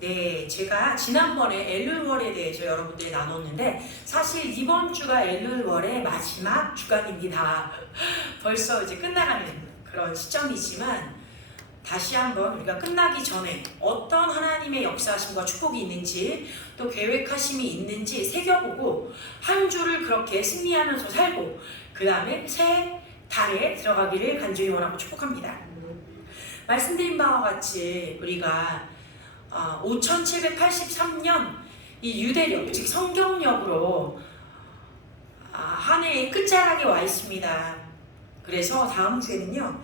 네, 제가 지난번에 엘룰월에 대해서 여러분들이 나눴는데 사실 이번 주가 엘룰월의 마지막 주간입니다. 벌써 이제 끝나가는 그런 시점이지만 다시 한번 우리가 끝나기 전에 어떤 하나님의 역사하심과 축복이 있는지 또 계획하심이 있는지 새겨보고 한 주를 그렇게 승리하면서 살고 그 다음에 새 달에 들어가기를 간절히 원하고 축복합니다. 말씀드린 바와 같이 우리가 5783년 이 유대력, 즉 성경력으로 한 해의 끝자락에 와 있습니다. 그래서 다음 주에는요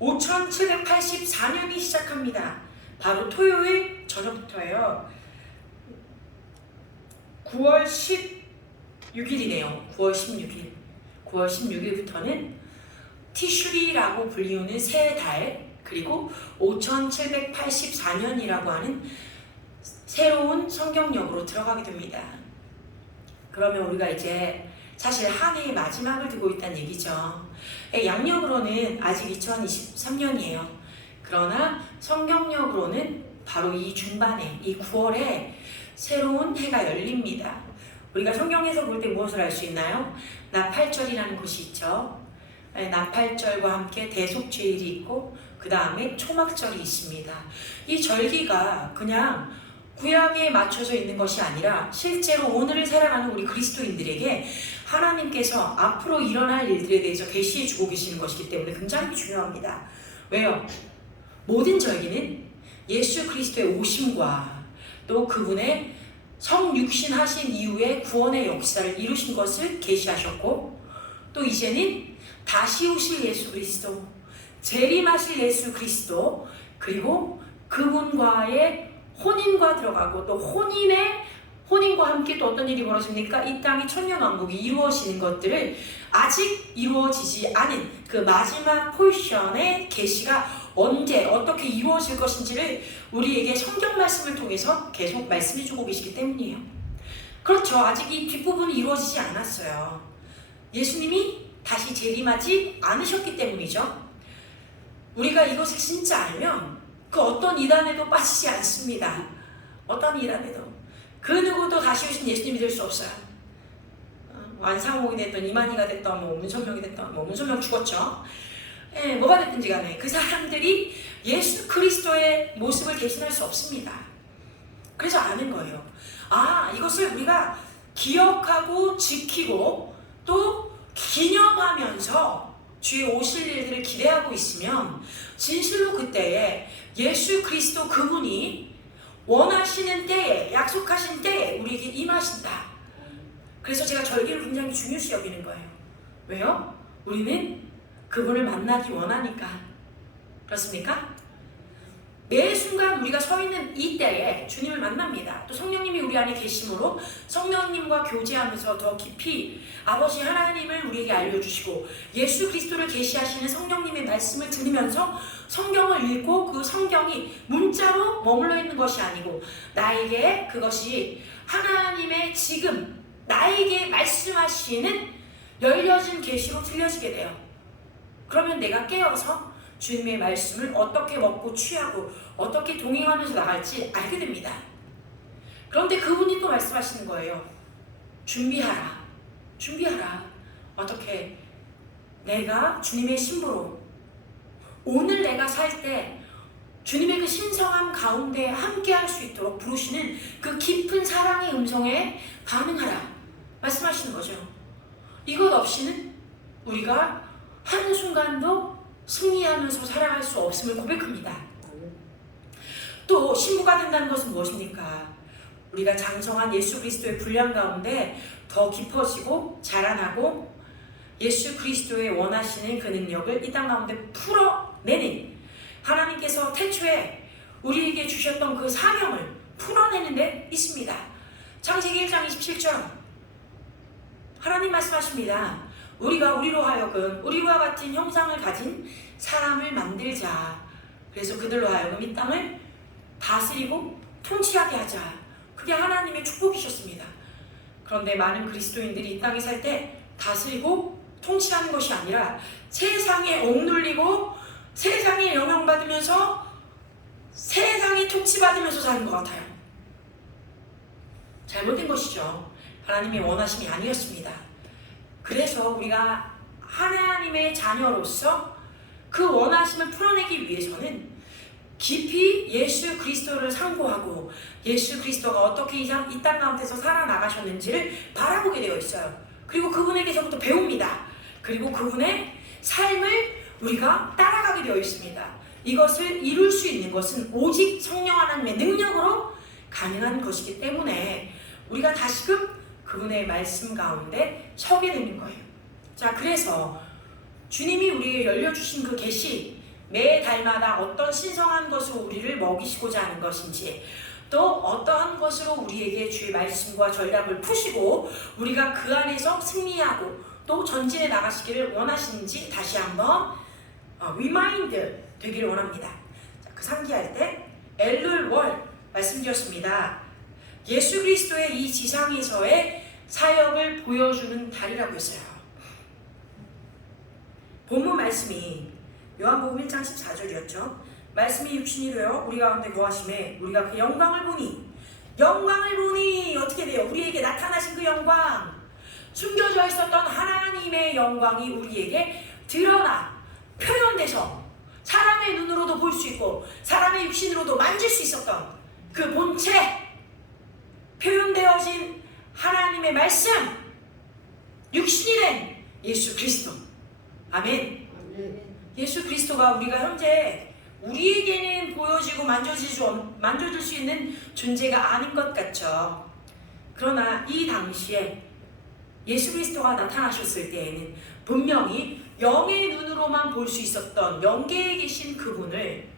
5784년이 시작합니다. 바로 토요일 저녁부터예요. 9월 16일이네요. 9월 16일. 9월 16일부터는 티슈리라고 불리우는 새 달, 그리고 5784년이라고 하는 새로운 성경력으로 들어가게 됩니다. 그러면 우리가 이제 사실 한 해의 마지막을 두고 있다는 얘기죠. 양력으로는 아직 2023년이에요. 그러나 성경력으로는 바로 이 중반에, 이 9월에 새로운 해가 열립니다. 우리가 성경에서 볼 때 무엇을 알 수 있나요? 나팔절이라는 것이 있죠. 나팔절과 함께 대속죄일이 있고 그 다음에 초막절이 있습니다. 이 절기가 그냥 구약에 맞춰져 있는 것이 아니라 실제로 오늘을 살아가는 우리 그리스도인들에게 하나님께서 앞으로 일어날 일들에 대해서 계시해 주고 계시는 것이기 때문에 굉장히 중요합니다. 왜요? 모든 절기는 예수 그리스도의 오심과 또 그분의 성육신하신 이후에 구원의 역사를 이루신 것을 계시하셨고 또 이제는 다시 오실 예수 그리스도, 재림하실 예수 그리스도, 그리고 그분과의 혼인과 들어가고 또 혼인과 함께 또 어떤 일이 벌어집니까? 이 땅이 천년왕국이 이루어지는 것들을 아직 이루어지지 않은 그 마지막 포지션의 계시가 언제 어떻게 이루어질 것인지를 우리에게 성경 말씀을 통해서 계속 말씀해주고 계시기 때문이에요. 그렇죠. 아직 이 뒷부분이 이루어지지 않았어요. 예수님이 다시 재림하지 않으셨기 때문이죠. 우리가 이것을 진짜 알면 그 어떤 이단에도 빠지지 않습니다. 어떤 이단에도. 그 누구도 다시 오신 예수님이 될 수 없어요. 완상옥이 됐던 이만희가 됐던 문선명이 됐던 문선명 죽었죠. 뭐가 됐든지 간에 그 사람들이 예수 그리스도의 모습을 대신할 수 없습니다. 그래서 아는 거예요. 이것을 우리가 기억하고 지키고 또 기념하면서 주의 오실 일들을 기대하고 있으면 진실로 그때에 예수 그리스도 그분이 원하시는 때에, 약속하신 때에 우리에게 임하신다. 그래서 제가 절기를 굉장히 중요시 여기는 거예요. 왜요? 우리는 그분을 만나기 원하니까. 그렇습니까? 매 순간 우리가 서 있는 이 때에 주님을 만납니다. 또 성령님이 우리 안에 계심으로 성령님과 교제하면서 더 깊이 아버지 하나님을 우리에게 알려주시고 예수 그리스도를 계시하시는 성령님의 말씀을 들으면서 성경을 읽고 그 성경이 문자로 머물러 있는 것이 아니고 나에게 그것이 하나님의 지금 나에게 말씀하시는 열려진 계시로 들려지게 돼요. 그러면 내가 깨어서 주님의 말씀을 어떻게 먹고 취하고 어떻게 동행하면서 나갈지 알게 됩니다. 그런데 그분이 또 말씀하시는 거예요. 준비하라. 어떻게? 내가 주님의 신부로 오늘 내가 살 때 주님의 그 신성함 가운데 함께 할 수 있도록 부르시는 그 깊은 사랑의 음성에 반응하라 말씀하시는 거죠. 이것 없이는 우리가 한순간도 승리하면서 살아갈 수 없음을 고백합니다. 또 신부가 된다는 것은 무엇입니까? 우리가 장성한 예수 그리스도의 분량 가운데 더 깊어지고 자라나고 예수 그리스도의 원하시는 그 능력을 이 땅 가운데 풀어내는 하나님께서 태초에 우리에게 주셨던 그 사명을 풀어내는 데 있습니다. 창세기 1장 27절 하나님 말씀하십니다. 우리가 우리로 하여금 우리와 같은 형상을 가진 사람을 만들자. 그래서 그들로 하여금 이 땅을 다스리고 통치하게 하자. 그게 하나님의 축복이셨습니다. 그런데 많은 그리스도인들이 이 땅에 살 때 다스리고 통치하는 것이 아니라 세상에 억눌리고 세상에 영향받으면서 세상이 통치받으면서 사는 것 같아요. 잘못된 것이죠. 하나님의 원하심이 아니었습니다. 그래서 우리가 하나님의 자녀로서 그 원하심을 풀어내기 위해서는 깊이 예수 그리스도를 상고하고 예수 그리스도가 어떻게 이 땅 가운데서 살아나가셨는지를 바라보게 되어 있어요. 그리고 그분에게서부터 배웁니다. 그리고 그분의 삶을 우리가 따라가게 되어 있습니다. 이것을 이룰 수 있는 것은 오직 성령 하나님의 능력으로 가능한 것이기 때문에 우리가 다시금 그분의 말씀 가운데 서게 되는 거예요. 자, 그래서 주님이 우리에게 열려주신 그 계시, 매 달마다 어떤 신성한 것으로 우리를 먹이시고자 하는 것인지, 또 어떠한 것으로 우리에게 주의 말씀과 전략을 푸시고 우리가 그 안에서 승리하고 또 전진해 나가시기를 원하시는지 다시 한번 리마인드 되기를 원합니다. 자, 그 상기할 때 엘룰월 말씀드렸습니다. 예수 그리스도의 이 지상에서의 사역을 보여주는 달이라고 했어요. 본문 말씀이 요한복음 1장 14절이었죠. 말씀이 육신이 되어 우리 가운데 거하심에 우리가 그 영광을 보니 어떻게 돼요? 우리에게 나타나신 그 영광, 숨겨져 있었던 하나님의 영광이 우리에게 드러나 표현돼서 사람의 눈으로도 볼 수 있고 사람의 육신으로도 만질 수 있었던 그 본체, 표현되어진 하나님의 말씀, 육신이 된 예수 그리스도. 아멘. 예수 그리스도가 우리가 현재 우리에게는 보여지고 만져질 수 있는 존재가 아닌 것 같죠. 그러나 이 당시에 예수 그리스도가 나타나셨을 때에는 분명히 영의 눈으로만 볼 수 있었던 영계에 계신 그분을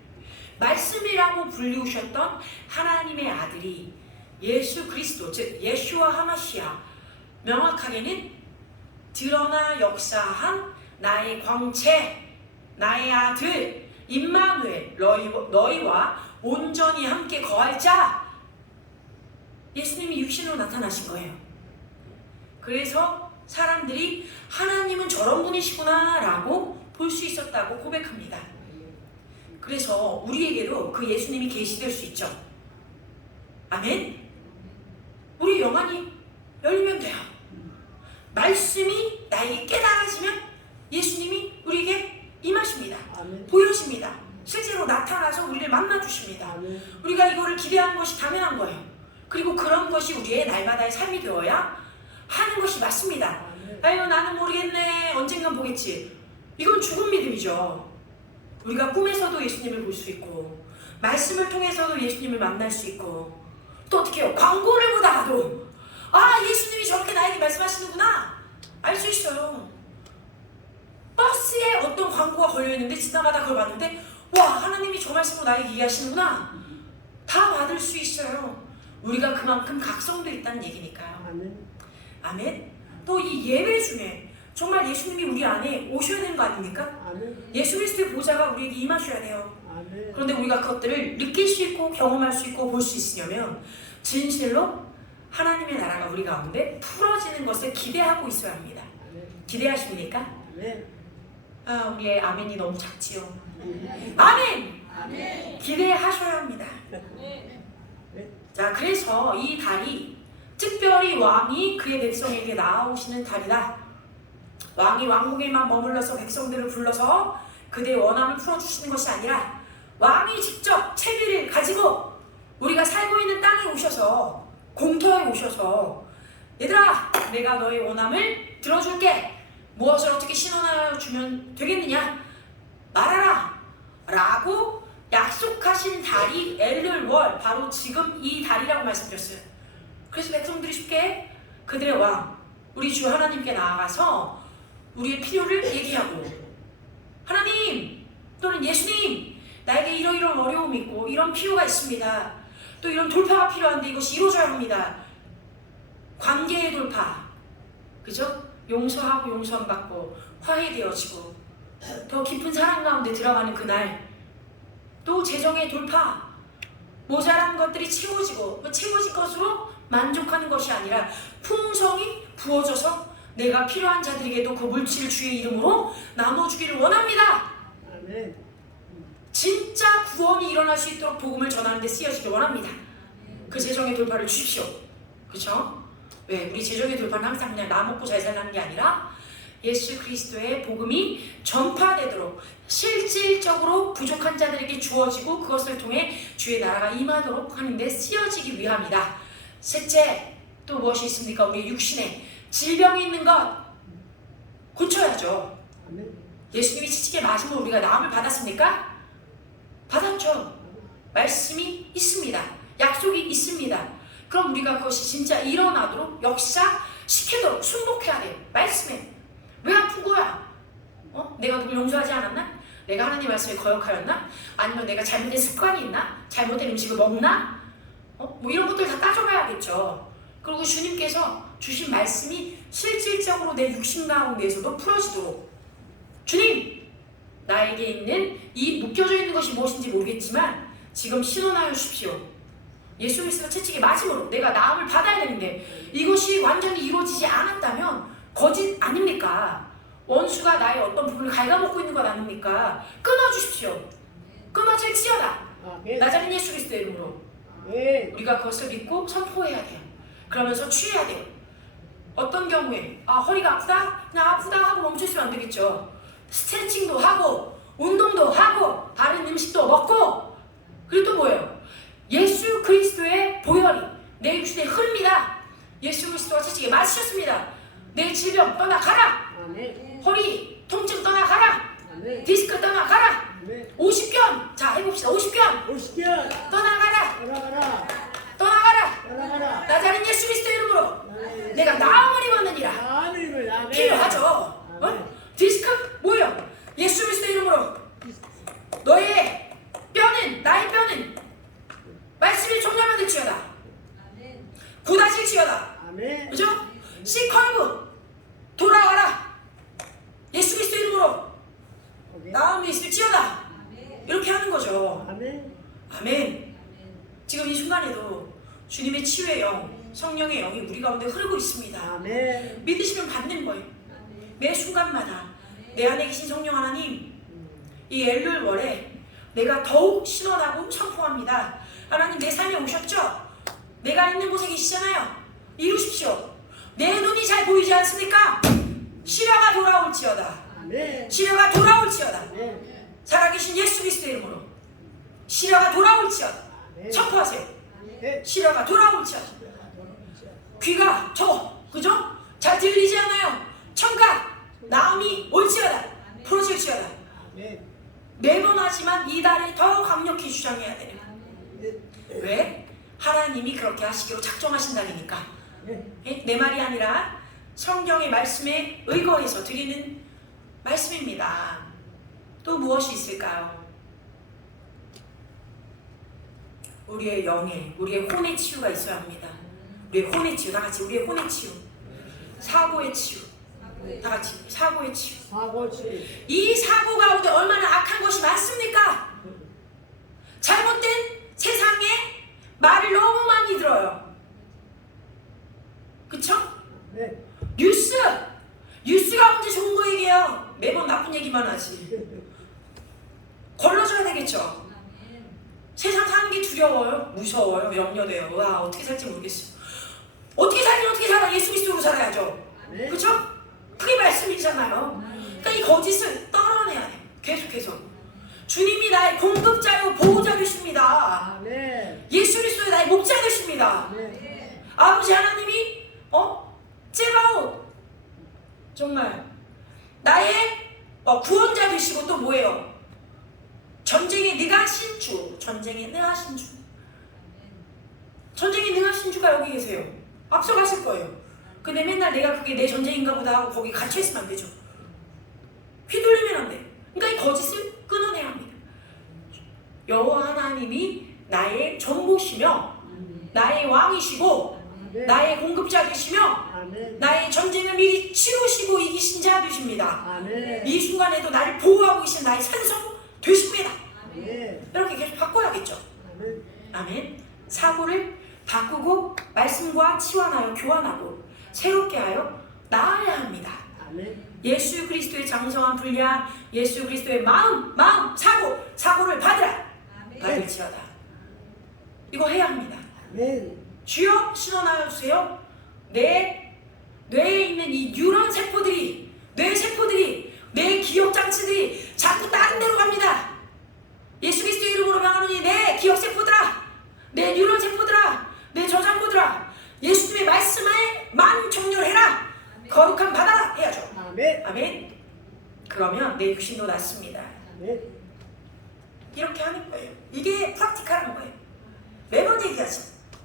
말씀이라고 불리우셨던 하나님의 아들이 예수 그리스도, 즉 예슈와 하마시아, 명확하게는 드러나 역사한 나의 광채, 나의 아들 임마누엘, 너희와 온전히 함께 거할 자, 예수님이 육신으로 나타나신 거예요. 그래서 사람들이 하나님은 저런 분이시구나 라고 볼 수 있었다고 고백합니다. 그래서 우리에게도 그 예수님이 계시될 수 있죠. 아멘. 우리 영안이 열리면 돼요. 말씀이 나에게 깨달아지면 예수님이 우리에게 임하십니다. 아멘. 보여집니다. 실제로 나타나서 우리를 만나주십니다. 아멘. 우리가 이거를 기대하는 것이 당연한 거예요. 그리고 그런 것이 우리의 날마다의 삶이 되어야 하는 것이 맞습니다. 아멘. 아유, 나는 모르겠네, 언젠간 보겠지. 이건 죽은 믿음이죠. 우리가 꿈에서도 예수님을 볼 수 있고 말씀을 통해서도 예수님을 만날 수 있고, 또 어떻게 해요? 광고를 보다가도 예수님이 저렇게 나에게 말씀하시는구나 알 수 있어요. 버스에 어떤 광고가 걸려있는데 지나가다 그걸 봤는데 와, 하나님이 저 말씀으로 나에게 얘기하시는구나 다 받을 수 있어요. 우리가 그만큼 각성되어 있다는 얘기니까요. 아멘. 아멘. 또 이 예배 중에 정말 예수님이 우리 안에 오셔야 되는 거 아닙니까? 아멘. 예수 그리스도의 보좌가 우리에게 임하셔야 돼요. 아멘. 그런데 우리가 그것들을 느낄 수 있고 경험할 수 있고 볼 수 있으려면 진실로 하나님의 나라가 우리 가운데 풀어지는 것을 기대하고 있어야 합니다. 아멘. 기대하십니까? 아멘. 우리의 아멘이 너무 작지요. 아멘! 아멘! 기대하셔야 합니다. 자, 그래서 이 달이 특별히 왕이 그의 백성에게 나아오시는 달이다. 왕이 왕궁에만 머물러서 백성들을 불러서 그들의 원함을 풀어주시는 것이 아니라 왕이 직접 채비를 가지고 우리가 살고 있는 땅에 오셔서, 공터에 오셔서, 얘들아, 내가 너의 원함을 들어줄게. 무엇을 어떻게 신원하여주면 되겠느냐? 말하라! 라고 약속하신 달이 엘룰월, 바로 지금 이 달이라고 말씀드렸어요. 그래서 백성들이 쉽게 그들의 왕, 우리 주 하나님께 나아가서 우리의 필요를 얘기하고, 하나님 또는 예수님, 나에게 이러이러한 어려움이 있고 이런 필요가 있습니다. 또 이런 돌파가 필요한데 이것이 이루어져야 합니다. 관계의 돌파, 그죠? 용서하고 용서함 받고 화해되어지고 더 깊은 사랑 가운데 들어가는 그날, 또 재정의 돌파, 모자란 것들이 채워지고 채워진 것으로 만족하는 것이 아니라 풍성이 부어져서 내가 필요한 자들에게도 그 물질을 주의 이름으로 나눠주기를 원합니다. 아멘. 진짜 구원이 일어날 수 있도록 복음을 전하는 데 쓰여지길 원합니다. 그 재정의 돌파를 주십시오. 그렇죠? 왜? 우리 재정의 돌파는 항상 그냥 나 먹고 잘 살라는 게 아니라 예수 그리스도의 복음이 전파되도록 실질적으로 부족한 자들에게 주어지고 그것을 통해 주의 나라가 임하도록 하는 데 쓰여지기 위함이다. 셋째, 또 무엇이 있습니까? 우리의 육신에 질병이 있는 것 고쳐야죠. 예수님이 채찍에 맞으면 우리가 나음을 받았습니까? 받았죠. 말씀이 있습니다. 약속이 있습니다. 그럼 우리가 그것이 진짜 일어나도록 역사시키도록 순복해야 돼요. 말씀에. 왜 아픈 거야? 내가 누굴 용서하지 않았나? 내가 하나님 말씀에 거역하였나? 아니면 내가 잘못된 습관이 있나? 잘못된 음식을 먹나? 뭐 이런 것들 다 따져봐야겠죠. 그리고 주님께서 주신 말씀이 실질적으로 내 육신 가운데에서도 풀어지도록 주님! 나에게 있는 이 묶여져 있는 것이 무엇인지 모르겠지만 지금 신원하여 주십시오. 예수 그리스도 채찍에 맞음으로 내가 나음을 받아야 되는데 이것이 완전히 이루어지지 않았다면 거짓 아닙니까? 원수가 나의 어떤 부분을 갉아먹고 있는 것 아닙니까? 끊어주십시오. 끊어질지어다. 나자린 예수 그리스도의 이름으로 우리가 그것을 믿고 선포해야 돼요. 그러면서 취해야 돼요. 어떤 경우에 허리가 아프다? 그냥 아프다 하고 멈춰있으면 안 되겠죠. 스트레칭도 하고 운동도 하고 바른 음식도 먹고 그리고 또 뭐예요? 예수 그리스도의 보혈이 내 육신에 흐릅니다. 예수 그리스도가 채찍에 맞으셨습니다. 내 질병 떠나가라. 허리 통증 떠나가라. 디스크 떠나가라. 50견 자 해봅시다. 50견 떠나가라. 떠나가라. 나자린 예수 그리스도 이름으로 내가 나음을 입었느니라. 필요하죠. 디스크 뭐예요? 예수 그리스도 이름으로 너의 뼈는 나의 뼈는 말씀이 종려면 될지어다. 굳어질지어다. 그죠? C컬브 돌아와라. 예수 그리스도 이름으로 나음이 있을지어다. 이렇게 하는 거죠. 아멘. 지금 이 순간에도 주님의 치유의 영, 성령의 영이 우리 가운데 흐르고 있습니다. 믿으시면 받는 거예요. 매 순간마다 내 안에 계신 성령 하나님, 이 엘룰월에 내가 더욱 신원하고 선포합니다. 하나님 내 삶에 오셨죠? 내가 있는 곳에 계시잖아요. 이루십시오. 내 눈이 잘 보이지 않습니까? 시야가 돌아올지어다. 시야가 돌아올지어다. 살아계신 예수 그리스도의 이름으로 시야가 돌아올지어다. 선포하세요. 시야가 돌아올지어다. 귀가 그죠? 잘 들리지 않아요. 청각 나음이 올지어다. 풀어질지어다. 매번 하지만 이달에 더 강력히 주장해야 돼요. 왜? 하나님이 그렇게 하시기로 작정하신다니까. 내 말이 아니라 성경의 말씀에 의거해서 드리는 말씀입니다. 또 무엇이 있을까요? 우리의 영에, 우리의 혼의 치유가 있어야 합니다. 우리의 혼의 치유, 다 같이 우리의 혼의 치유, 사고의 치유, 다 같이 사고의 치유. 이 사고 가운데 얼마나 악한 것이 많습니까? 잘못된 세상에 말을 너무 많이 들어요. 그쵸? 뉴스가 언제 좋은 거 얘기해요? 매번 나쁜 얘기만 하지. 걸러줘야 되겠죠? 세상 사는 게 두려워요? 무서워요? 염려돼요? 와, 어떻게 살지 모르겠어. 어떻게 살긴 어떻게 살아? 예수 그리스도로 살아야죠. 그쵸? 그게 말씀이잖아요. 그러니까 이 거짓을 떨어내야 돼. 계속해서. 주님이 나의 공급자요 보호자 되십니다. 예수 그리스도의 나의 목자 되십니다. 아버지 하나님이 제바오 정말 나의 구원자 되시고 또 뭐예요? 전쟁에 능하신 주. 전쟁에 능하신 주. 전쟁에 능하신 주가 여기 계세요. 앞서가실 거예요. 근데 맨날 내가 그게 내 전쟁인가 보다 하고 거기 갇혀있으면 안 되죠. 휘둘리면 안 돼. 그러니까 이 거짓을 끊어내야 합니다. 여호와 하나님이 나의 전부시며 나의 왕이시고 나의 공급자 되시며 나의 전쟁을 미리 치루시고 이기신 자 되십니다. 이 순간에도 나를 보호하고 계신 나의 산성 되십니다. 이렇게 계속 바꿔야겠죠. 아멘. 사고를 바꾸고 말씀과 치환하여 교환하고 새롭게 하여 나아야 합니다. 아멘. 예수 그리스도의 장성한 분량, 예수 그리스도의 마음, 사고를 받으라. 받을지어다. 이거 해야 합니다. 아멘. 주여 신원하여 주세요. 내 뇌에 있는 이 뉴런 세포들이, 뇌 기억 장치들이 자꾸 다른 데로 갑니다. 예수 그리스도의 이름으로 명하노니 내 기억 세포들아, 내 뉴런 세포들아, 내 저장고들아, 예수님의 말씀에 만 정렬해라. 거룩함 받아라 해야죠. 아멘. 아멘. 그러면 내 육신도 낫습니다. 아멘. 이렇게 하는 거예요. 이게 프랙티컬한 거예요. 매번 얘기하죠.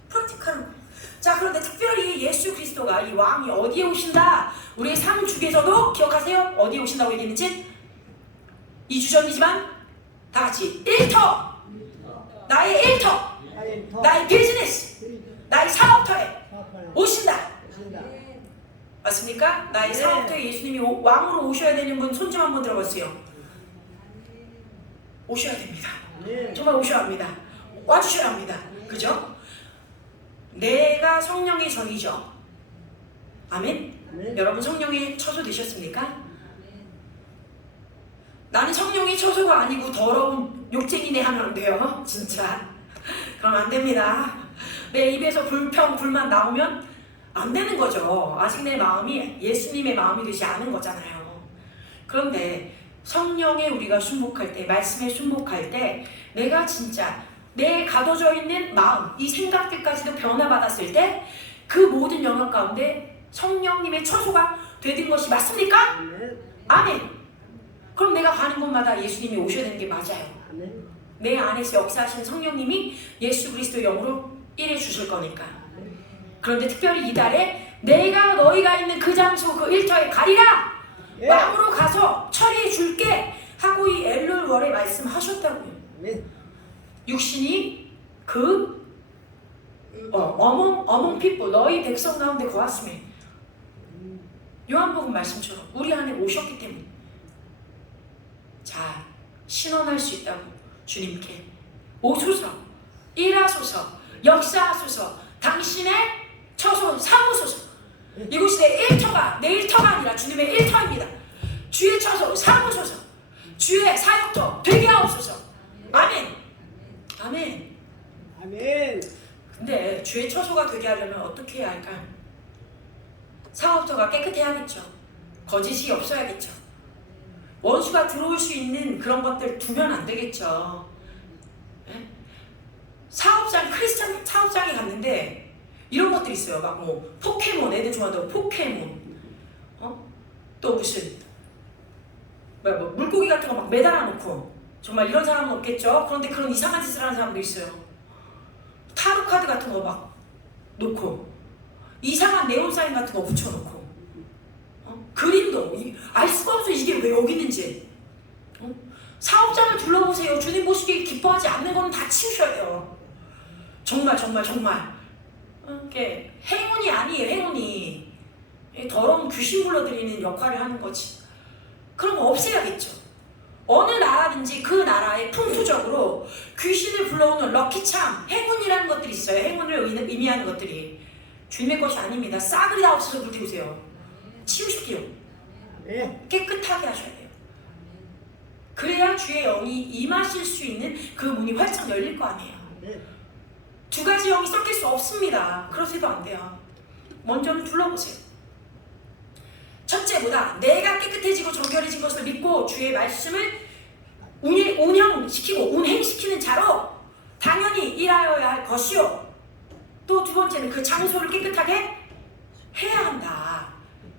프랙티컬한 거예요. 자, 그런데 특별히 예수 그리스도가 이 왕이 어디에 오신다? 우리의 삶 중에서도 기억하세요? 어디에 오신다고 얘기했는지? 2주 전이지만 다 같이 일터, 나의 일터, 나의 비즈니스, 나의 사업터에 오신다. 맞습니까? 나의 사업터에 예수님이 왕으로 오셔야 되는 분 손 좀 한번 들어보세요. 오셔야 됩니다. 정말 오셔야 합니다. 와주셔야 합니다. 그죠? 내가 성령의 전이죠. 아멘? 여러분 성령의 처소 되셨습니까? 나는 성령의 처소가 아니고 더러운 욕쟁이네 하면 안 돼요. 진짜. 그럼 안 됩니다. 내 입에서 불평, 불만 나오면 안 되는 거죠. 아직 내 마음이 예수님의 마음이 되지 않은 거잖아요. 그런데 성령에 우리가 순복할 때, 말씀에 순복할 때 내가 진짜 내 가둬져 있는 마음, 이 생각들까지도 변화받았을 때 그 모든 영역 가운데 성령님의 처소가 되는 것이 맞습니까? 아멘. 그럼 내가 가는 곳마다 예수님이 오셔야 되는 게 맞아요. 내 안에서 역사하시는 성령님이 예수 그리스도의 영으로 일해 주실 거니까. 그런데 특별히 이달에 내가 너희가 있는 그 장소 그 일터에 가리라. 왕으로 가서 처리해 줄게 하고 이 엘룰월에 말씀하셨다고요. 육신이 그 어몽 people 너희 백성 가운데 거하심에 요한복음 말씀처럼 우리 안에 오셨기 때문에 자 신원할 수 있다고 주님께 오소서 일하소서 역사하소서 당신의 처소 사모소서 이곳이 내 일터가 아니라 주님의 일터입니다. 주의 처소 사모소서 주의 사역터 되게 하옵소서. 아멘. 아멘. 아멘. 근데 주의 처소가 되게 하려면 어떻게 해야 할까요? 사업터가 깨끗해야겠죠. 거짓이 없어야겠죠. 원수가 들어올 수 있는 그런 것들 두면 안 되겠죠. 네? 크리스찬 사업장에 갔는데 이런 것들이 있어요. 막 뭐 포켓몬, 애들 좋아한다고 포켓몬, 또 무슨 뭐 물고기 같은 거 막 매달아 놓고 정말 이런 사람은 없겠죠. 그런데 그런 이상한 짓을 하는 사람도 있어요. 타로 카드 같은 거 막 놓고 이상한 네온 사인 같은 거 붙여놓고 그림도 알 수가 없어요. 이게 왜 여기 있는지. 사업장을 둘러보세요. 주님 보시기에 기뻐하지 않는 거는 다 치우셔야 돼요. 정말 이게 행운이 아니에요. 행운이 더러운 귀신 불러들이는 역할을 하는 거지. 그런 거 없애야겠죠. 어느 나라든지 그 나라의 풍토적으로 귀신을 불러오는 럭키참, 행운이라는 것들이 있어요. 행운을 의미하는 것들이 주님의 것이 아닙니다. 싸그리 다 없어서 불태우세요. 치우십시오. 깨끗하게 하셔야 돼요. 그래야 주의 영이 임하실 수 있는 그 문이 활짝 열릴 거 아니에요. 두 가지 영이 섞일 수 없습니다. 그러셔도 안 돼요. 먼저는 둘러보세요. 첫째보다 내가 깨끗해지고 정결해진 것을 믿고 주의 말씀을 운영시키고 운행시키는 자로 당연히 일하여야 할 것이요. 또 두 번째는 그 장소를 깨끗하게 해야 한다.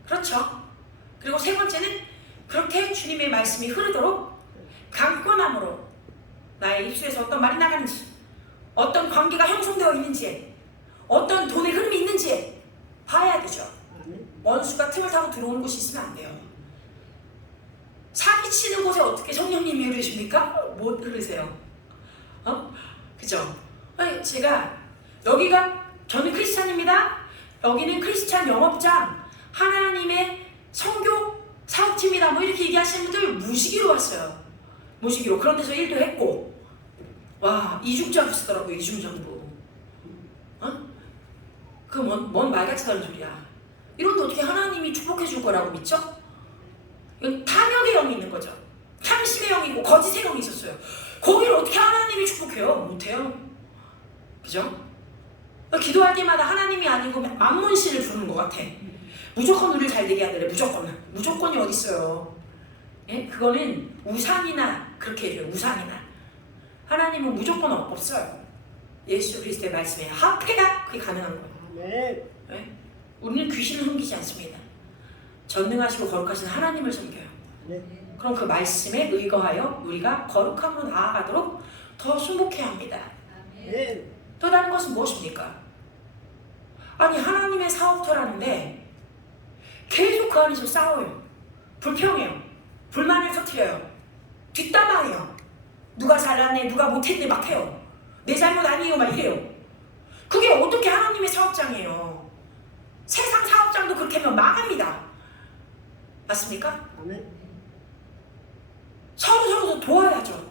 그렇죠? 그리고 세 번째는 그렇게 주님의 말씀이 흐르도록 강권함으로 나의 입술에서 어떤 말이 나가는지, 어떤 관계가 형성되어 있는지, 어떤 돈의 흐름이 있는지 봐야 되죠. 원수가 틈을 타고 들어오는 곳이 있으면 안 돼요. 사기치는 곳에 어떻게 성령님이 흐르십니까? 못 흐르세요. 그죠? 제가 저는 크리스찬입니다. 여기는 크리스찬 영업장, 하나님의 선교 사업팀이다. 뭐 이렇게 얘기하시는 분들 무시기로 왔어요. 무시기로. 그런 데서 일도 했고, 와, 이중장부 쓰더라고요. 이중장부. 그 뭔 말같이 다른 소리야. 이런데 어떻게 하나님이 축복해 줄 거라고 믿죠? 이건 탐욕의 영이 있는 거죠. 탐심의 영이고 거짓의 영이 있었어요. 거기를 어떻게 하나님이 축복해요? 못해요. 그죠? 기도할 때마다 하나님이 아니고 만문씨를 부르는 것 같아. 무조건 우리를 잘 되게 하더래. 무조건이 어딨어요. 예? 그거는 우상이나 그렇게 해줘요. 우상이나. 하나님은 무조건 없어요. 예수 그리스도의 말씀에 합해야 그게 가능한 거예요. 아멘. 예? 우리는 귀신을 섬기지 않습니다. 전능하시고 거룩하신 하나님을 섬겨요. 네. 그럼 그 말씀에 의거하여 우리가 거룩함으로 나아가도록 더 순복해야 합니다. 아멘. 또 다른 것은 무엇입니까? 아니 하나님의 사업터라는데 계속 그 안에서 싸워요. 불평해요. 불만을 터뜨려요. 뒷담화해요. 누가 잘났네 누가 못했네 막 해요. 내 잘못 아니에요 막 이래요. 그게 어떻게 하나님의 사업장이에요. 세상 사업장도 그렇게 하면 망합니다. 맞습니까? 아멘. 서로 도와야죠.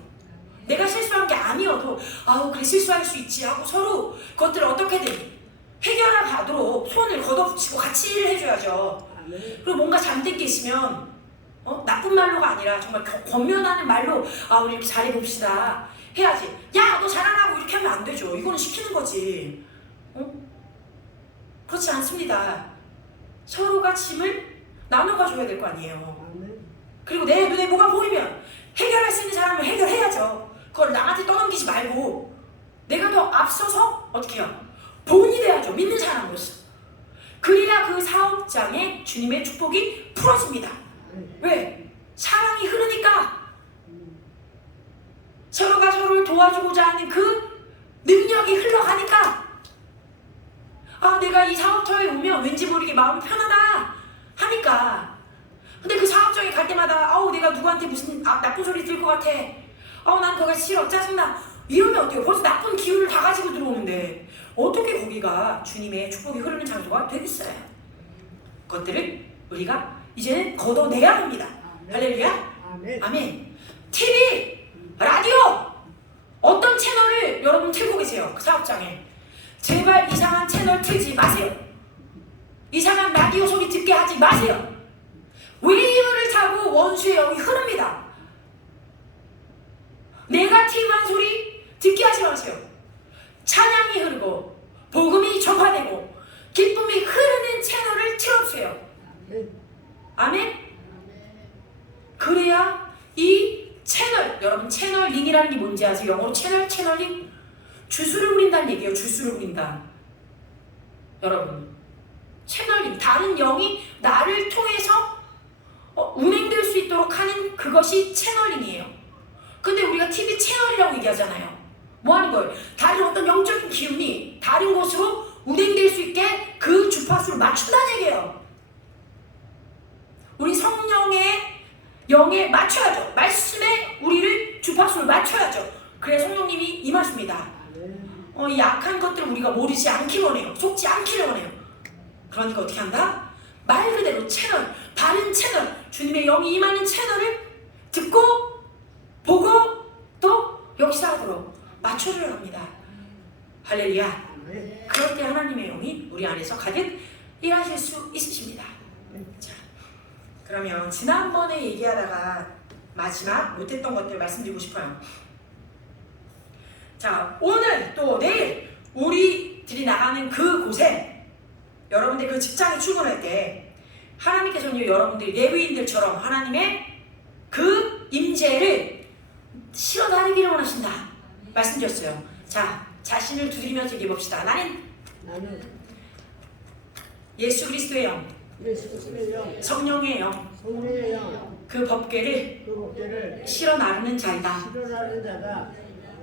내가 실수한 게 아니어도 아우 그래 실수할 수 있지 하고 서로 그것들을 어떻게든 해결해 가도록 손을 걷어붙이고 같이 일을 해줘야죠. 아멘. 그리고 뭔가 잘못된 게 있으면 나쁜 말로가 아니라 정말 권면하는 말로 아 우리 이렇게 잘해봅시다 해야지. 야 너 잘 안 하고 이렇게 하면 안 되죠. 이거는 시키는 거지. 그렇지 않습니다. 서로가 짐을 나눠가 줘야 될 거 아니에요. 아멘. 그리고 내 눈에 뭐가 보이면 해결할 수 있는 사람은 해결해야죠. 그걸 남한테 떠넘기지 말고 내가 더 앞서서 어떻게 해요? 본이 돼야죠. 믿는 사람으로서. 그래야 그 사업장에 주님의 축복이 풀어집니다. 왜? 사랑이 흐르니까. 서로가 서로를 도와주고자 하는 그 능력이 흘러가니까. 아 내가 이 사업터에 오면 왠지 모르게 마음이 편하다 하니까. 근데 그 사업장에 갈 때마다 아우 내가 누구한테 무슨 나쁜 소리 들을 것 같아. 아우 난 거기가 싫어 짜증나. 이러면 어때요? 벌써 나쁜 기운을 다 가지고 들어오는데 어떻게 거기가 주님의 축복이 흐르는 장소가 되겠어요? 그것들을 우리가 이제는 걷어내야 합니다. 할렐루야. 아멘. 아멘. TV, 라디오 어떤 채널을 여러분 틀고 계세요? 그 사업장에 제발 이상한 채널 틀지 마세요. 이상한 라디오 소리 듣게 하지 마세요. 웨이브를 타고 원수의 영이 흐릅니다. 네거티브한 소리 듣게 하지 마세요. 찬양이 흐르고 복음이 전파되고 기쁨이 흐르는 채널을 틀어주세요. 아멘? 그래야 이 채널, 여러분 채널링이라는 게 뭔지 아세요? 영어로 채널링? 주술을 부린다는 얘기예요. 주술을 부린다. 여러분 채널링, 다른 영이 나를 통해서 운행될 수 있도록 하는 그것이 채널링이에요. 근데 우리가 TV 채널이라고 얘기하잖아요. 뭐 하는 거예요? 다른 어떤 영적인 기운이 다른 곳으로 운행될 수 있게 그 주파수를 맞춘다는 얘기예요. 우리 성령의 영에 맞춰야죠. 말씀에 우리를 주파수를 맞춰야죠. 그래 성령님이 임하십니다. 이 약한 것들을 우리가 모르지 않기 원해요. 속지 않기를 원해요. 그러니까 어떻게 한다? 말 그대로 채널, 바른 채널, 주님의 영이 임하는 채널을 듣고 보고 또 역사하도록 맞춰줘야 합니다. 할렐루야. 그럴 때 하나님의 영이 우리 안에서 가득 일하실 수 있으십니다. 자, 그러면 지난번에 얘기하다가 마지막 못했던 것들 말씀드리고 싶어요. 자, 오늘 또 내일 우리들이 나가는 그 곳에 여러분들 그 직장에 출근할 때 하나님께서는 여러분들이 레위인들처럼 하나님의 그 임재를 실어 나르기를 원하신다 말씀드렸어요. 자, 자신을 두드리면서 얘기해 봅시다. 나는 예수 그리스도의 영, 성령의 영, 그 법궤를 실어 나르는 자이다.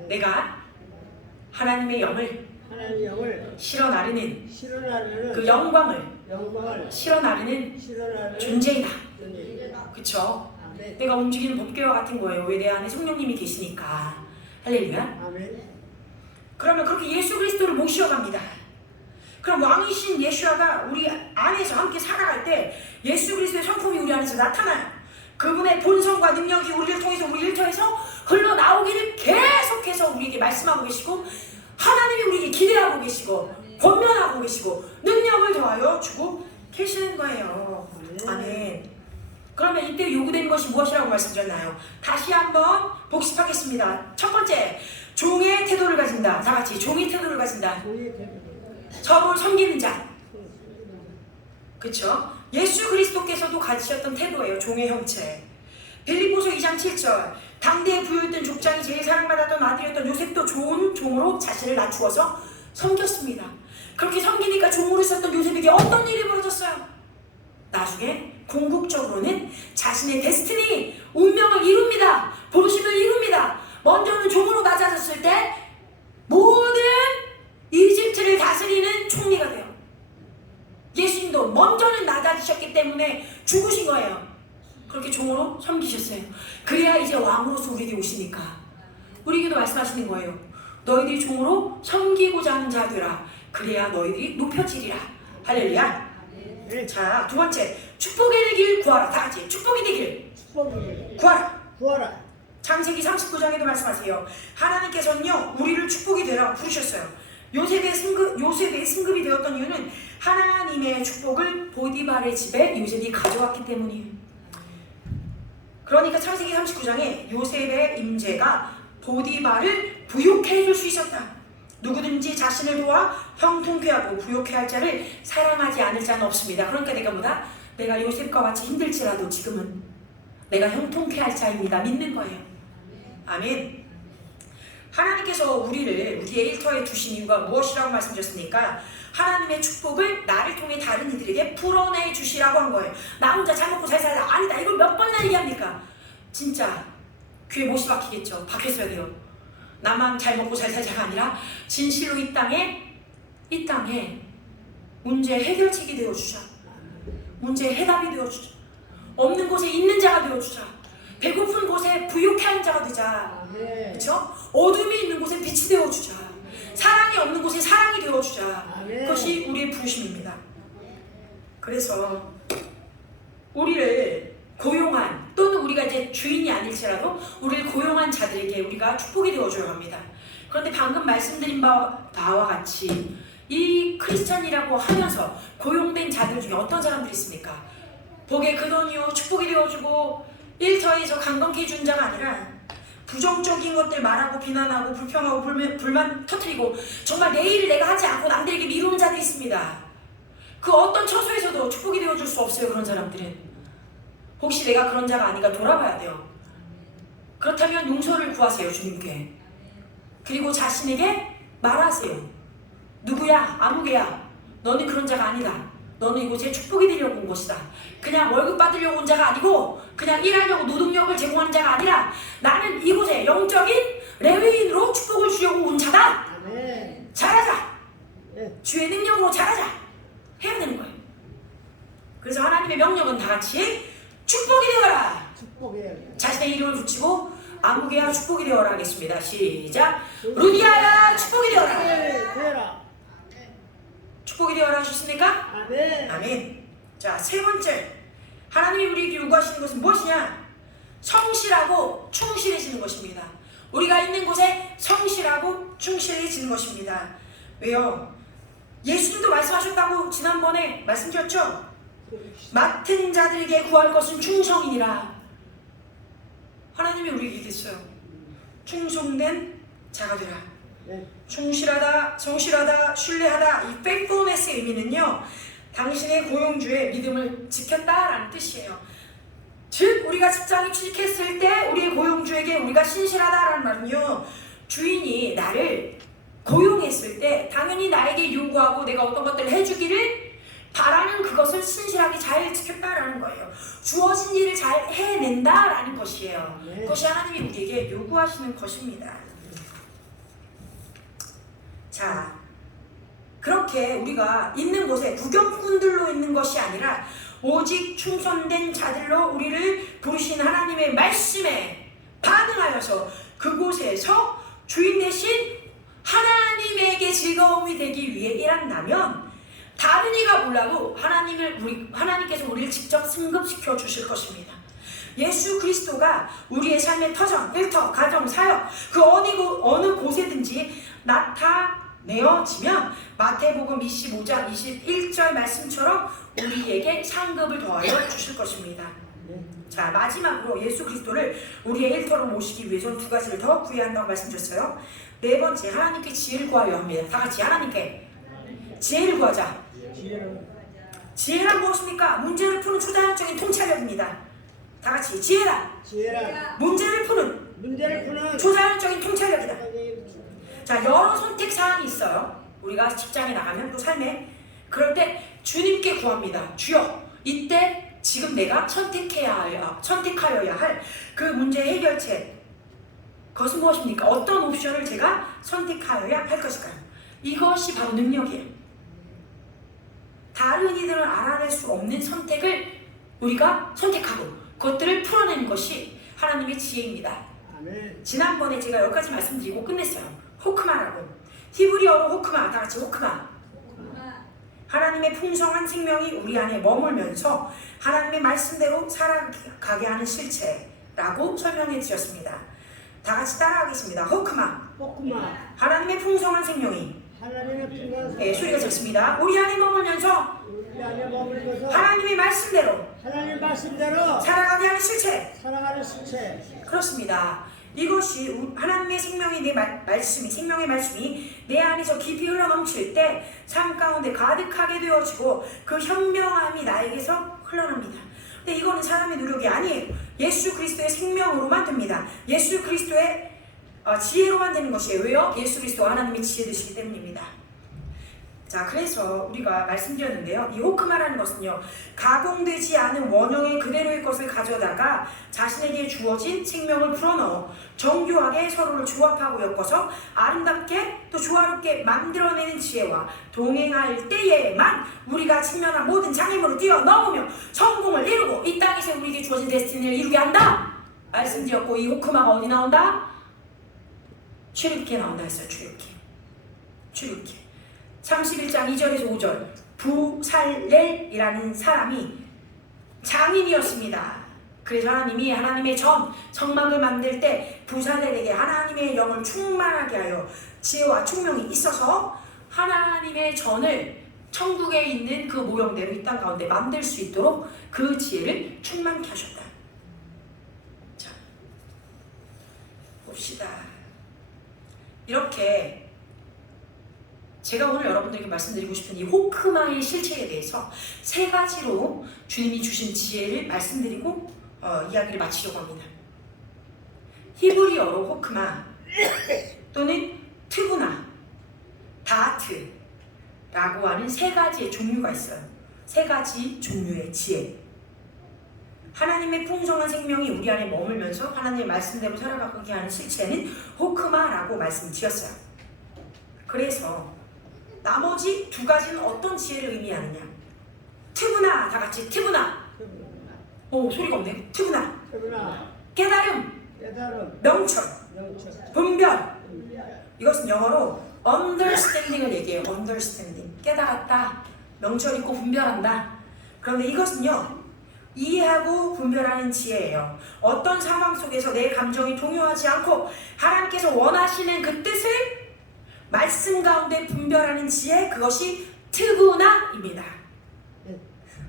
내가 하나님의 영을 실어 나르는 그 영광을 실어 나르는 존재이다. 그쵸? 내가 움직이는 법궤와 같은 거예요. 왜 내 안에 성령님이 계시니까. 할렐루야. 그러면 그렇게 예수 그리스도를 모셔갑니다. 그럼 왕이신 예수아가 우리 안에서 함께 살아갈 때 예수 그리스도의 성품이 우리 안에서 나타나요. 그분의 본성과 능력이 우리를 통해서 우리 일터에서 흘러나오기를 계속해서 우리에게 말씀하고 계시고 하나님이 우리에게 기대하고 계시고 권면하고 계시고 능력을 더하여 주고 계시는 거예요. 아멘. 그러면 이때 요구되는 것이 무엇이라고 말씀드렸나요? 다시 한번 복습하겠습니다. 첫 번째, 종의 태도를 가진다. 다 같이 종의 태도를 가진다. 종의 태도를 서로 섬기는 자. 그쵸? 예수 그리스도께서도 가지셨던 태도예요. 종의 형체. 빌립보서 2장 7절, 당대에 부유했던 족장이 제일 사랑받았던 아들이었던 요셉도 좋은 종으로 자신을 낮추어서 섬겼습니다. 그렇게 섬기니까 종으로 있었던 요셉에게 어떤 일이 벌어졌어요? 나중에 궁극적으로는 자신의 데스티니, 운명을 이룹니다. 부르심을 이룹니다. 먼저는 종으로 낮아졌을 때 모든 이집트를 다스리는 총리가 돼요. 예수님도 먼저는 낮아지셨기 때문에 죽으신 거예요. 그렇게 종으로 섬기셨어요. 그래야 이제 왕으로서 우리에게 오시니까 우리에게도 말씀하시는 거예요. 너희들이 종으로 섬기고자 하는 자 되라. 그래야 너희들이 높여지리라. 할렐루야. 자, 두 번째, 축복의 길 구하라. 다 같이 축복이 되길 구하라. 구하라. 창세기 39장에도 말씀하세요. 하나님께서는요 우리를 축복이 되라고 부르셨어요. 요셉의 승급이 되었던 이유는 하나님의 축복을 보디발의 집에 요셉이 가져왔기 때문이에요. 그러니까 창세기 39장에 요셉의 임재가 보디발을 부욕해 해줄 수 있었다. 누구든지 자신을 도와 형통케 하고 부욕해 할 자를 사랑하지 않을 자는 없습니다. 그러니까 내가 뭐다? 내가 요셉과 같이 힘들지라도 지금은 내가 형통케 할 자입니다. 믿는 거예요. 아멘. 하나님께서 우리의 일터에 두신 이유가 무엇이라고 말씀드렸습니까? 하나님의 축복을 나를 통해 다른 이들에게 풀어내 주시라고 한 거예요. 나 혼자 잘 먹고 잘 살자. 아니다. 이걸 몇 번이나 얘기합니까? 진짜 귀에 못이 박히겠죠. 박혔어야 돼요. 나만 잘 먹고 잘 살자가 아니라 진실로 이 땅에 문제 해결책이 되어주자. 문제 해답이 되어주자. 없는 곳에 있는 자가 되어주자. 배고픈 곳에 부욕해 하는 자가 되자. 그렇죠? 어둠이 있는 곳에 빛이 되어주자. 사랑이 없는 곳에 사랑이 되어주자. 그것이 우리의 부르심입니다. 그래서 우리를 고용한 또는 우리가 이제 주인이 아닐지라도 우리를 고용한 자들에게 우리가 축복이 되어줘야 합니다. 그런데 방금 말씀드린 바와 같이 이 크리스찬이라고 하면서 고용된 자들 중에 어떤 사람들이 있습니까? 복의 근원이요 축복이 되어주고 일터에서 강건케 해준 자가 아니라 부정적인 것들 말하고 비난하고 불평하고 불만 터뜨리고 정말 내 일을 내가 하지 않고 남들에게 미루는 자들이 있습니다. 그 어떤 처소에서도 축복이 되어줄 수 없어요. 그런 사람들은. 혹시 내가 그런 자가 아닌가 돌아봐야 돼요. 그렇다면 용서를 구하세요. 주님께. 그리고 자신에게 말하세요. 누구야? 아무개야. 너는 그런 자가 아니다. 너는 이곳에 축복이 되려고 온 것이다. 그냥 월급 받으려고 온 자가 아니고 그냥 일하려고 노동력을 제공하는 자가 아니라 나는 이곳에 영적인 레위인으로 축복을 주려고 온 자다. 아멘. 잘하자. 네. 주의 능력으로 잘하자. 해야 되는 거예요. 그래서 하나님의 명령은 다 같이 축복이 되어라. 축복해야 자신의 이름을 붙이고 아무개야 축복이 되어라 하겠습니다. 시작. 루디아야 축복이 되어라. 되라. 축복이 되어라 하셨습니까? 아멘. 아멘. 자, 세 번째, 하나님이 우리에게 요구하시는 것은 무엇이냐? 성실하고 충실해지는 것입니다. 우리가 있는 곳에 성실하고 충실해지는 것입니다. 왜요? 예수님도 말씀하셨다고 지난번에 말씀드렸죠? 맡은 자들에게 구할 것은 충성이니라. 하나님이 우리에게 얘기했어요. 충성된 자가 되라. 네. 충실하다, 성실하다, 신뢰하다. 이 faithfulness의 의미는요, 당신의 고용주의 믿음을 지켰다라는 뜻이에요. 즉 우리가 직장에 취직했을 때 우리의 고용주에게 우리가 신실하다라는 말은요, 주인이 나를 고용했을 때 당연히 나에게 요구하고 내가 어떤 것들을 해주기를 바라는 그것을 신실하게 잘 지켰다라는 거예요. 주어진 일을 잘 해낸다라는 것이에요. 그것이 하나님이 우리에게 요구하시는 것입니다. 자, 그렇게 우리가 있는 곳에 구경꾼들로 있는 것이 아니라 오직 충성된 자들로 우리를 부르신 하나님의 말씀에 반응하여서 그곳에서 주인 대신 하나님에게 즐거움이 되기 위해 일한다면 다른 이가 몰라도 하나님께서 우리를 직접 승급시켜 주실 것입니다. 예수 그리스도가 우리의 삶의 터전, 일터, 가정, 사역 그 어느 곳에든지 나타내어지면 마태복음 25장 21절 말씀처럼 우리에게 상급을 더하여 주실 것입니다. 네. 자, 마지막으로 예수 그리스도를 우리의 일터로 모시기 위해서는 두 가지를 더 구해야 한다고 말씀드렸어요. 네 번째, 하나님께 지혜를 구하려 합니다. 다 같이 하나님께 지혜를 구하자. 지혜로. 지혜란 무엇입니까? 문제를 푸는 초자연적인 통찰력입니다. 다 같이 지혜란 지혜라. 문제를 푸는 문제를 푸는 초자연적인 통찰력이다. 자, 여러 선택 사항이 있어요. 우리가 직장에 나가면 또 삶에 그럴 때 주님께 구합니다. 주여, 이때 지금 내가 선택하여야 할 그 문제 해결책, 그것은 무엇입니까? 어떤 옵션을 제가 선택하여야 할 것일까요? 이것이 바로 능력이에요. 다른 이들은 알아낼 수 없는 선택을 우리가 선택하고 그것들을 풀어내는 것이 하나님의 지혜입니다. 아멘. 지난번에 제가 여기까지 말씀드리고 끝냈어요. 호크마라고. 히브리어로 호크마, 다 같이 호크마. 하나님의 풍성한 생명이 우리 안에 머물면서 하나님의 말씀대로 살아가게 하는 실체라고 설명해 주셨습니다. 다 같이 따라하겠습니다. 호크마. 호크마. 하나님의 풍성한 생명이 하나님의 풍성한 예, 소리가 작습니다. 우리 안에 머물면서 우리 안에 머물면서 하나님의 말씀대로 하나님 말씀대로 살아가게 하는 실체. 살아가는 실체. 그렇습니다. 이것이 하나님의 생명이 생명의 말씀이 내 안에서 깊이 흘러넘칠 때 삶 가운데 가득하게 되어지고 그 현명함이 나에게서 흘러납니다. 근데 이거는 사람의 노력이 아니에요. 예수 그리스도의 생명으로만 됩니다. 예수 그리스도의 지혜로만 되는 것이에요. 왜요? 예수 그리스도가 하나님의 지혜 되시기 때문입니다. 자, 그래서 우리가 말씀드렸는데요. 이 호크마라는 것은요, 가공되지 않은 원형의 그대로의 것을 가져다가 자신에게 주어진 생명을 불어넣어 정교하게 서로를 조합하고 엮어서 아름답게 또 조화롭게 만들어내는 지혜와 동행할 때에만 우리가 직면한 모든 장애물을 뛰어넘으며 성공을 이루고 이 땅에서 우리에게 주어진 데스티니를 이루게 한다! 말씀드렸고, 이 호크마가 어디 나온다? 출애굽기에 나온다 했어요. 출애굽기 31장 2절에서 5절, 부살렐이라는 사람이 장인이었습니다. 그래서 하나님이 하나님의 성막을 만들 때 부살렐에게 하나님의 영을 충만하게 하여 지혜와 총명이 있어서 하나님의 전을 천국에 있는 그 모형대로 이 땅 가운데 만들 수 있도록 그 지혜를 충만케 하셨다. 자, 봅시다. 이렇게 제가 오늘 여러분들에게 말씀드리고 싶은 이 호크마의 실체에 대해서 세 가지로 주님이 주신 지혜를 말씀드리고 이야기를 마치려고 합니다. 히브리어로 호크마 또는 트구나, 다트라고 하는 세 가지의 종류가 있어요. 세 가지 종류의 지혜. 하나님의 풍성한 생명이 우리 안에 머물면서 하나님의 말씀대로 살아가게 하는 실체는 호크마라고 말씀드렸어요. 그래서 나머지 두 가지는 어떤 지혜를 의미하느냐? 트구나, 다 같이 트구나. 오, 소리가 없네. 트구나. 깨달음, 명철, 분별. 이것은 영어로 understanding을 얘기해요. understanding. 깨달았다, 명철 있고 분별한다. 그런데 이것은요, 이해하고 분별하는 지혜예요. 어떤 상황 속에서 내 감정이 동요하지 않고 하나님께서 원하시는 그 뜻을 말씀 가운데 분별하는 지혜, 그것이 트구나입니다.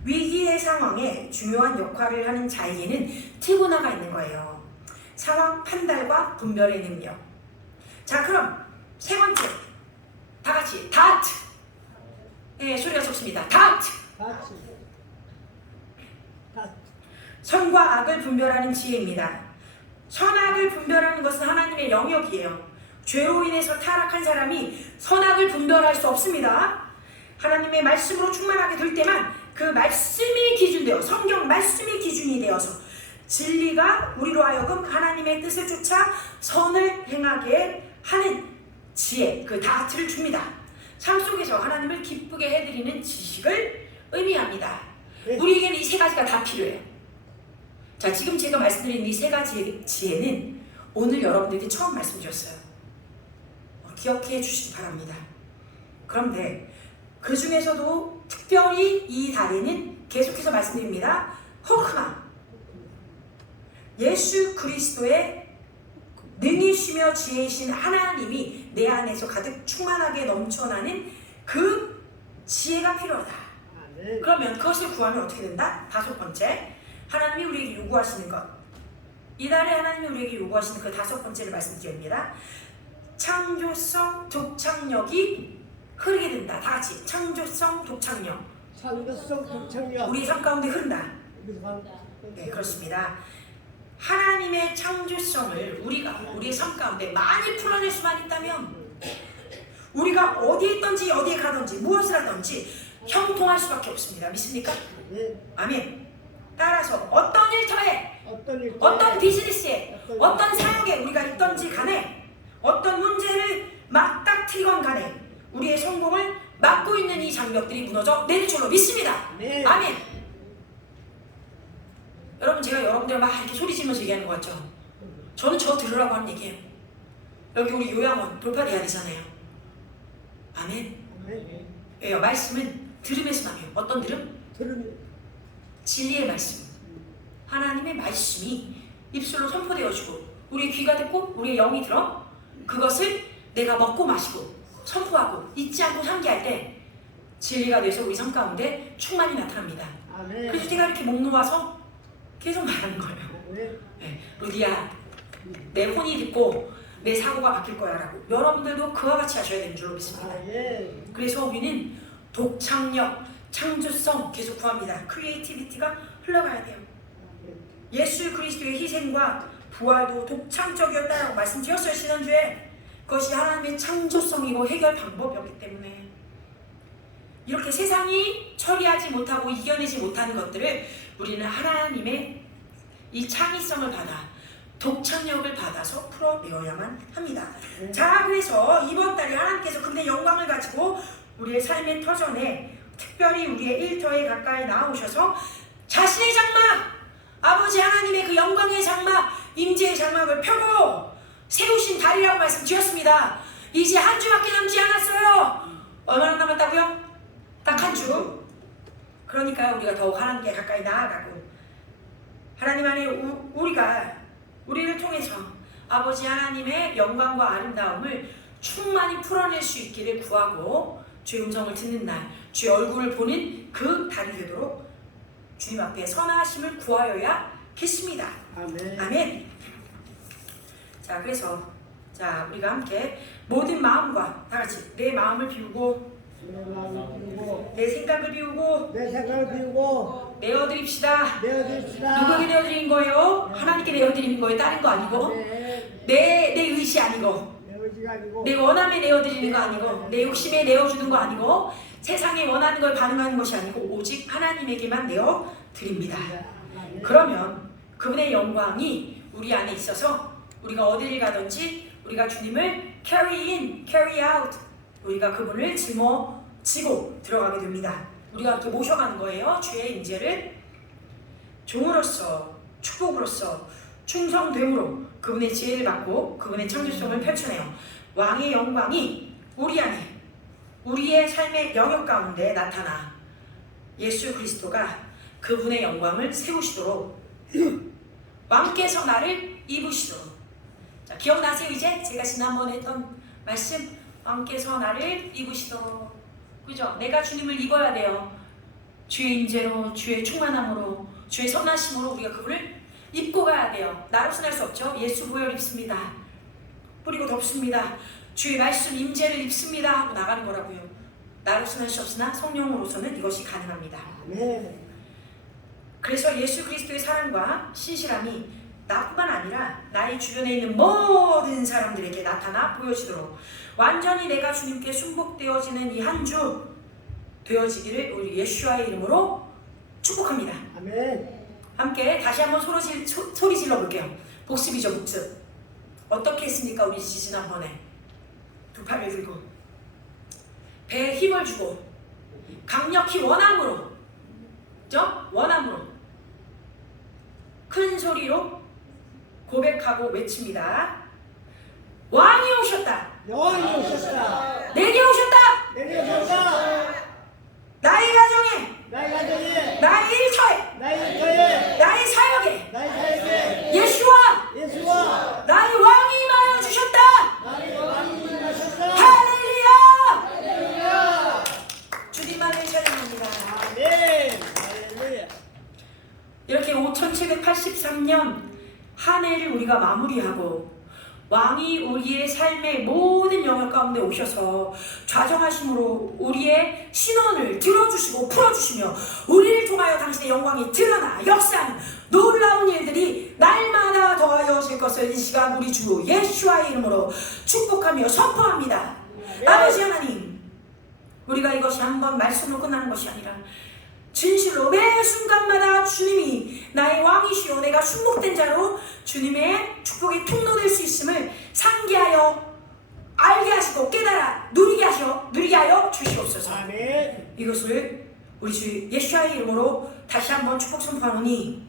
위기의 상황에 중요한 역할을 하는 자에게는 트구나가 있는 거예요. 상황 판단과 분별의 능력. 자, 그럼 세 번째, 다 같이 다트. 예, 소리가 적습니다. 다트. 선과 악을 분별하는 지혜입니다. 선악을 분별하는 것은 하나님의 영역이에요. 죄로 인해서 타락한 사람이 선악을 분별할 수 없습니다. 하나님의 말씀으로 충만하게 될 때만 그 말씀이 기준되어, 성경 말씀이 기준이 되어서 진리가 우리로 하여금 하나님의 뜻을 쫓아 선을 행하게 하는 지혜, 그 다트를 줍니다. 삶 속에서 하나님을 기쁘게 해드리는 지식을 의미합니다. 우리에게는 이 세 가지가 다 필요해요. 자, 지금 제가 말씀드린 이 세 가지의 지혜는 오늘 여러분들께 처음 말씀드렸어요. 기억해 주시기 바랍니다. 그런데 그 중에서도 특별히 이 다리는 계속해서 말씀드립니다. 호크마. 예수 그리스도의 능이시며 지혜이신 하나님이 내 안에서 가득 충만하게 넘쳐나는 그 지혜가 필요하다. 그러면 그것을 구하면 어떻게 된다? 다섯 번째, 하나님이 우리에게 요구하시는 것, 이달에 하나님이 우리에게 요구하시는 그 5번째를 말씀드립니다. 창조성 독창력이 흐르게 된다. 다 같이 창조성 독창력. 창조성 독창력. 우리 삶 가운데 흐른다. 네, 그렇습니다. 하나님의 창조성을 우리가 우리의 삶 가운데 많이 풀어낼 수만 있다면 우리가 어디에 있든지 어디에 가든지 무엇을 하든지 형통할 수밖에 없습니다. 믿습니까? 네. 아멘. 따라서 어떤 일터에, 어떤 일, 어떤 비즈니스에, 어떤 사역에 우리가 있든지 간에 어떤 문제를 맞닥뜨리건 간에 우리의 성공을 막고 있는 이 장벽들이 무너져 내릴 줄로 믿습니다. 네. 아멘. 여러분, 제가 여러분들 막 이렇게 소리 지르면서 얘기하는 거 같죠? 저는 저 들으라고 하는 얘기예요. 여기 우리 요양원 돌파돼야 되잖아요. 아멘. 네. 왜요? 말씀은 들음에서 나요. 어떤 들음? 들으면 진리의 말씀. 하나님의 말씀이 입술로 선포되어지고 우리의 귀가 듣고 우리의 영이 들어 그것을 내가 먹고 마시고 선포하고 잊지 않고 상기할 때 진리가 돼서 우리 삶 가운데 충만히 나타납니다. 아멘. 그래서 제가 이렇게 목 놓아서 계속 말하는 거예요. 아멘. 네, 루디야, 내 혼이 듣고 내 사고가 바뀔 거야 라고. 여러분들도 그와 같이 하셔야 되는 줄로 믿습니다. 아, 예. 그래서 우리는 독창력, 창조성 계속 구합니다. 크리에이티비티가 흘러가야 돼요. 예수 그리스도의 희생과 부활도 독창적이었다라고 말씀드렸어요, 지난주에. 그것이 하나님의 창조성이고 해결 방법이었기 때문에 이렇게 세상이 처리하지 못하고 이겨내지 못하는 것들을 우리는 하나님의 이 창의성을 받아 독창력을 받아서 풀어내어야만 합니다. 자, 그래서 이번 달에 하나님께서 근데 영광을 가지고 우리의 삶의 터전에 특별히 우리의 일터에 가까이 나오셔서 자신의 장막, 아버지 하나님의 그 영광의 장막, 임재의 장막을 펴고 세우신 달이라고 말씀드렸습니다. 이제 한 주밖에 남지 않았어요. 얼마나 남았다고요? 딱 한 주. 그러니까 우리가 더욱 하나님께 가까이 나아가고 하나님 안에 우리를 통해서 아버지 하나님의 영광과 아름다움을 충만히 풀어낼 수 있기를 구하고 주의 음성을 듣는 날, 주의 얼굴을 보는 그 달이 되도록 주님 앞에 선하심을 구하여야겠습니다. 아멘. 아멘. 자, 그래서 우리가 함께 모든 마음과 다 같이 내 마음을 비우고 내 마음을 비우고 내 생각을 비우고 내 생각을 비우고 내어드립시다. 내어드립시다. 누구에게 내어드리는 거예요? 하나님께 내어드리는 거예요. 다른 거 아니고 내 의지 아니고 내 의지가 아니고 내 원함에 내어드리는 거 아니고 내 욕심에 내어주는 거 아니고 세상에 원하는 걸 반응하는 것이 아니고 오직 하나님에게만 내어드립니다. 그러면 그분의 영광이 우리 안에 있어서 우리가 어디를 가든지 우리가 주님을 carry in, carry out, 우리가 그분을 짊어지고 들어가게 됩니다. 우리가 이렇게 모셔가는 거예요. 주의 임재를 종으로서, 축복으로서, 충성됨으로 그분의 지혜를 받고 그분의 창조성을 펼쳐내요. 왕의 영광이 우리 안에, 우리의 삶의 영역 가운데 나타나 예수 그리스도가 그분의 영광을 세우시도록 왕께서 나를 입으시도록. 자, 기억나세요? 이제 제가 지난번에 했던 말씀, 왕께서 나를 입으시도록. 그죠? 내가 주님을 입어야 돼요. 주의 임재로, 주의 충만함으로, 주의 선하심으로 우리가 그분을 입고 가야 돼요. 나로서는 할 수 없죠. 예수 보혈 입습니다. 뿌리고 덮습니다. 주의 말씀 임재를 입습니다 하고 나가는 거라고요. 나로서는 할 수 없으나 성령으로서는 이것이 가능합니다. 네. 그래서 예수 그리스도의 사랑과 신실함이 나뿐만 아니라 나의 주변에 있는 모든 사람들에게 나타나 보여지도록 완전히 내가 주님께 순복되어지는 이 한 주 되어지기를 우리 예수와의 이름으로 축복합니다. 아멘. 함께 다시 한번 소리 질러 볼게요. 복습이죠, 복습. 어떻게 했습니까? 우리 지난번에 두 팔을 들고 배에 힘을 주고 강력히 원함으로, 그죠? 원함으로 큰 소리로 고백하고 외칩니다. 왕이 오셨다. 영원히 오셨다. 내게 오셨다. 내게 오셨다. 나의 가정에, 나의 가정에 나의 일터에, 나의 일터에 나의 사역에 나의 사역에 예수와 예수와 나의 왕이 임하여 주셨다. 나의 왕이 임하셨다. 할렐루야. 할렐루야. 주님만을 찬양합니다. 아멘. 할렐루야. 이렇게 5천 한 해를 우리가 마무리하고 왕이 우리의 삶의 모든 영역 가운데 오셔서 좌정하심으로 우리의 신원을 들어주시고 풀어주시며 우리를 통하여 당신의 영광이 드러나 역사하는 놀라운 일들이 날마다 더하여질 것을 이 시간 우리 주 예수와의 이름으로 축복하며 선포합니다. 아버지 하나님, 우리가 이것이 한번 말씀으로 끝나는 것이 아니라 진실로 매 순간마다 주님이 나의 왕이시오 내가 순복된 자로 주님의 축복의 통로될 수 있음을 상기하여 알게 하시고 깨달아 누리게 하여 주시옵소서. 아멘. 이것을 우리 주 예수와의 이름으로 다시 한번 축복 선포하노니